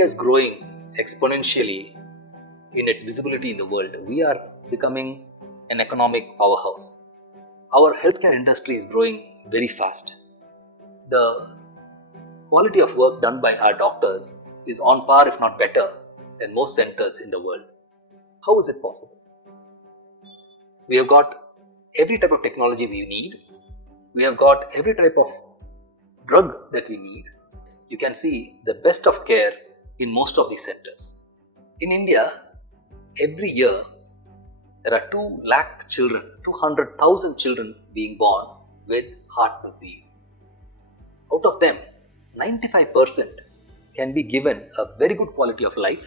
India is growing exponentially in its visibility in the world. We are becoming an economic powerhouse. Our healthcare industry is growing very fast. The quality of work done by our doctors is on par, if not better, than most centers in the world. How is it possible? We have got every type of technology we need. We have got every type of drug that we need. You can see the best of care in most of these centers. In India, every year there are 2 lakh children, 200,000 children being born with heart disease. Out of them, 95% can be given a very good quality of life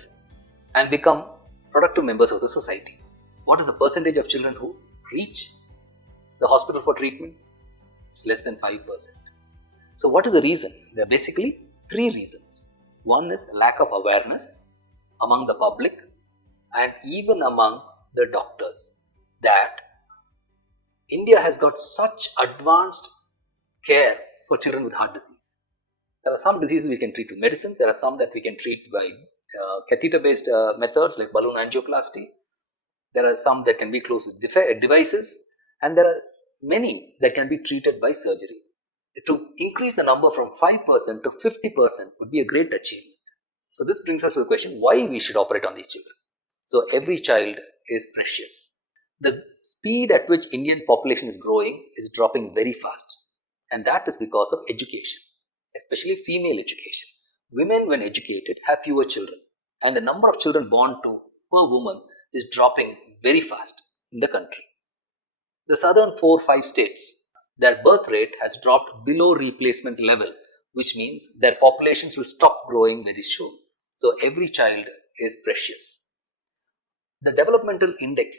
and become productive members of the society. What is the percentage of children who reach the hospital for treatment? It's less than 5%. So what is the reason? There are basically 3 reasons. One is lack of awareness among the public and even among the doctors that India has got such advanced care for children with heart disease. There are some diseases we can treat with medicines. There are some that we can treat by catheter-based methods like balloon angioplasty. There are some that can be closed with devices, and there are many that can be treated by surgery. To increase the number from 5% to 50% would be a great achievement. So this brings us to the question why we should operate on these children. So every child is precious. The speed at which Indian population is growing is dropping very fast, and that is because of education, especially female education. Women, when educated, have fewer children, and the number of children born to per woman is dropping very fast in the country. The southern 4-5 states, their birth rate has dropped below replacement level, which means their populations will stop growing very soon. So every child is precious. The developmental index,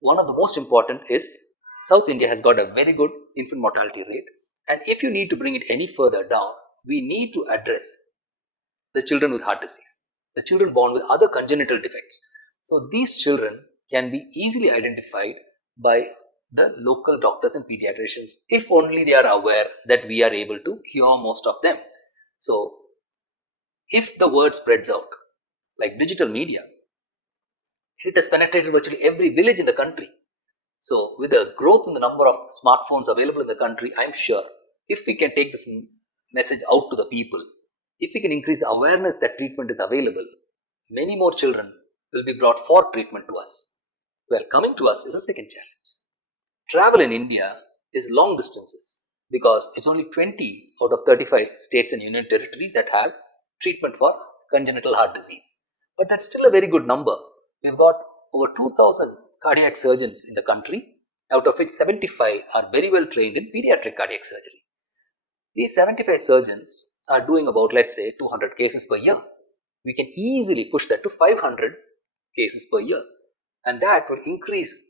one of the most important is South India has got a very good infant mortality rate, and if you need to bring it any further down, we need to address the children with heart disease, the children born with other congenital defects. So these children can be easily identified by the local doctors and pediatricians if only they are aware that we are able to cure most of them. So if the word spreads out like digital media, it has penetrated virtually every village in the country. So with the growth in the number of smartphones available in the country, I'm sure if we can take this message out to the people, if we can increase awareness that treatment is available, many more children will be brought for treatment to us. Well, coming to us is a second challenge. Travel in India is long distances because it's only 20 out of 35 states and union territories that have treatment for congenital heart disease. But that's still a very good number. We've got over 2,000 cardiac surgeons in the country, out of which 75 are very well trained in pediatric cardiac surgery. These 75 surgeons are doing about, let's say, 200 cases per year. We can easily push that to 500 cases per year, and that will increase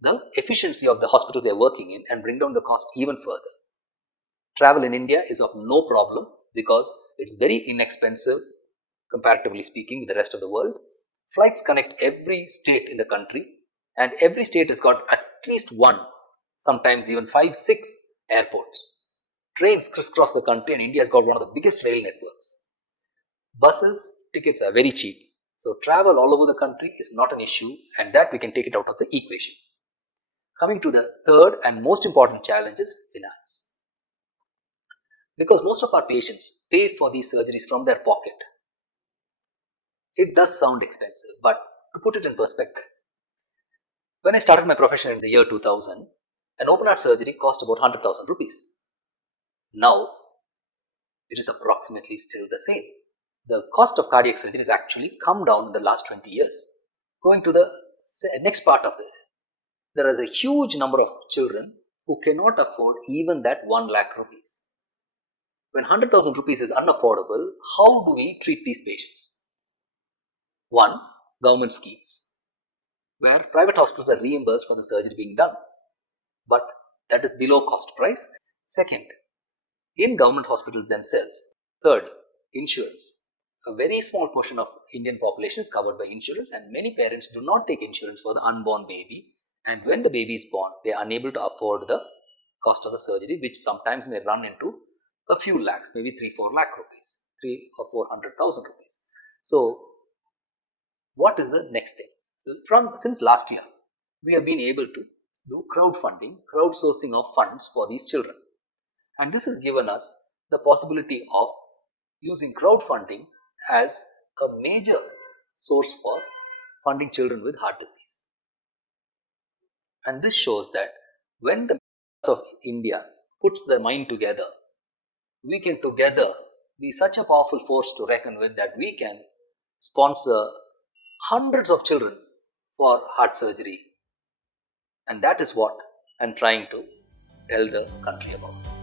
the efficiency of the hospitals they are working in and bring down the cost even further. Travel in India is of no problem because it's very inexpensive comparatively speaking with the rest of the world. Flights connect every state in the country, and every state has got at least one, sometimes even 5-6 airports. Trains crisscross the country, and India has got one of the biggest rail networks. Buses tickets are very cheap, so travel all over the country is not an issue, and that we can take it out of the equation. Coming to the third and most important challenge is finance. Because most of our patients pay for these surgeries from their pocket. It does sound expensive, but to put it in perspective, when I started my profession in the year 2000, an open heart surgery cost about 100,000 rupees. Now, it is approximately still the same. The cost of cardiac surgery has actually come down in the last 20 years. Going to the next part of this, there is a huge number of children who cannot afford even that 1 lakh rupees. When 100,000 rupees is unaffordable, how do we treat these patients? One, government schemes, where private hospitals are reimbursed for the surgery being done, but that is below cost price. Second, in government hospitals themselves. Third, insurance. A very small portion of Indian population is covered by insurance, and many parents do not take insurance for the unborn baby, and when the baby is born, they are unable to afford the cost of the surgery, which sometimes may run into a few lakhs, maybe 3-4 lakh rupees. 3 or 400,000 rupees. So, what is the next thing? Since last year, we have been able to do crowdfunding, crowdsourcing of funds for these children. And this has given us the possibility of using crowdfunding as a major source for funding children with heart disease. And this shows that when the of India puts their mind together, we can together be such a powerful force to reckon with, that we can sponsor hundreds of children for heart surgery. And that is what I'm trying to tell the country about.